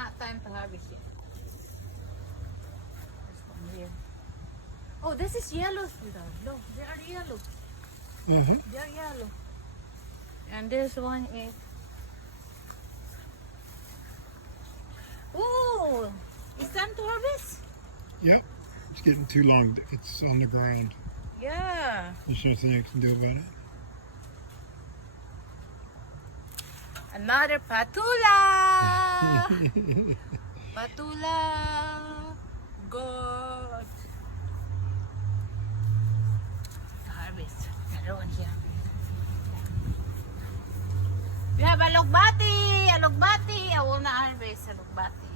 not time to harvest yet. This one here. Oh, this is yellow, sweetheart. Look, they are yellow. They are yellow. And this one is. Oh, it's time to harvest. Yep. It's getting too long. It's on the ground. Yeah. There's nothing you can do about it. Another patula. Patula. Good. Harvest. Another one here. We have alugbati. Alugbati. I will not harvest alugbati.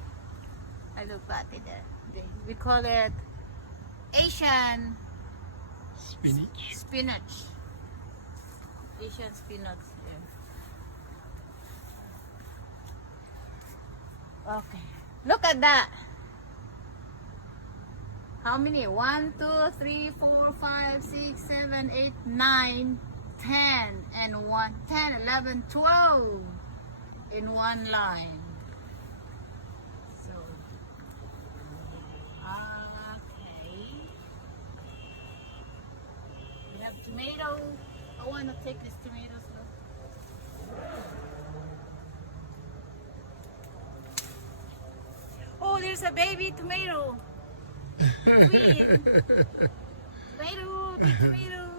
Alugbati there. We call it Asian Spinach. spinach. Asian spinach. Yeah. Okay. Look at that. How many? 1, 2, 3, 4, 5, 6, 7, 8, 9, 10, and 1, 10, 11, 12 in one line. So, okay. We have tomato. I want to take these tomatoes. Look. Oh, there's a baby tomato. Queen. Tomato, big tomato.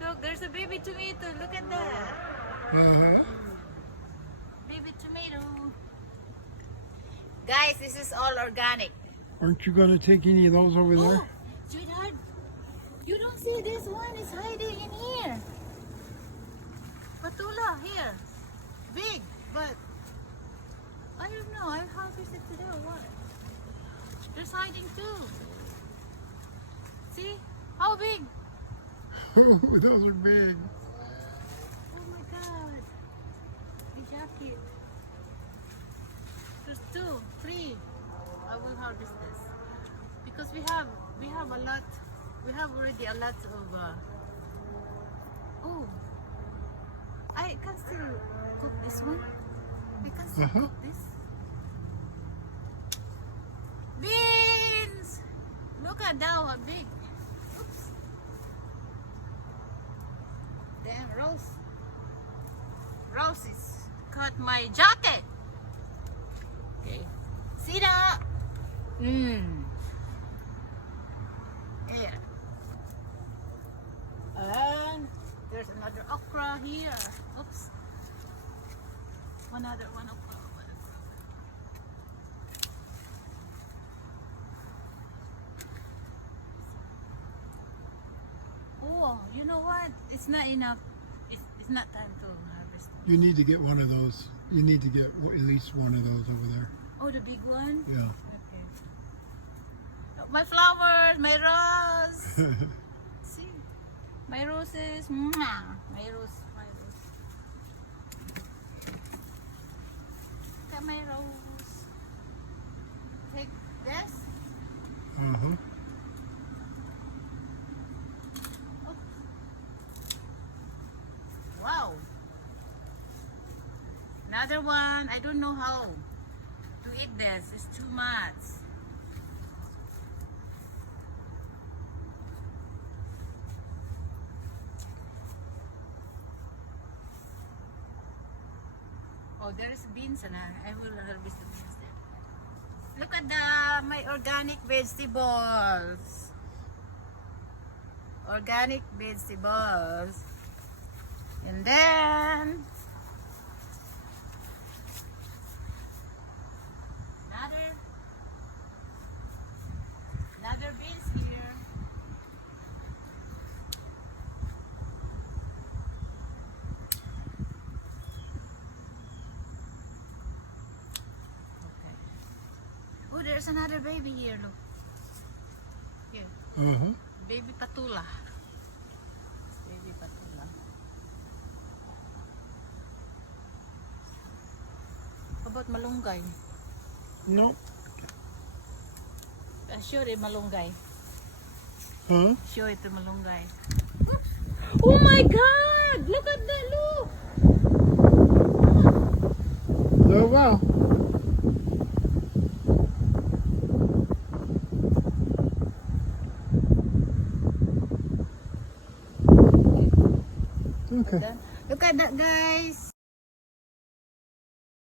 Look, there's a baby tomato. Look at that. Baby tomato. Guys, this is all organic. Aren't you going to take any of those over there? Oh, sweetheart, you don't see this one is hiding in here. Patula, here. Big, but I don't know. I'll harvest it today or what? There's hiding too. See? How big? Oh, those are big. Oh my god. The jacket. There's 2, 3. I will harvest this. Because we have a lot. We have already a lot of oh. I can still cook this one. We can still cook this. Beans! Look at that one, big. Oops. Damn, Rose is cut my jacket. Okay. See that? Here. And there's another okra here. Oops. One okra. Oh, you know what? It's not enough. It's not time to harvest. You need to get one of those. You need to get at least one of those over there. Oh, the big one? Yeah. Okay. My flowers, my rose. See? My roses. Mwah. My rose. Look at my rose. Take this. Wow. Another one. I don't know how to eat this. It's too much. Oh, there's beans and I will harvest the beans there. Look at my organic vegetables. Organic vegetables. And then another beans here. Okay. Oh, there's another baby here, look. Here. Baby patula. Baby patula. How about malunggay? Nope. Sure, malunggay. Huh? Sure, ito malunggay. Oh my God! Look at that, look! Oh, wow. Okay. Look at that, guys.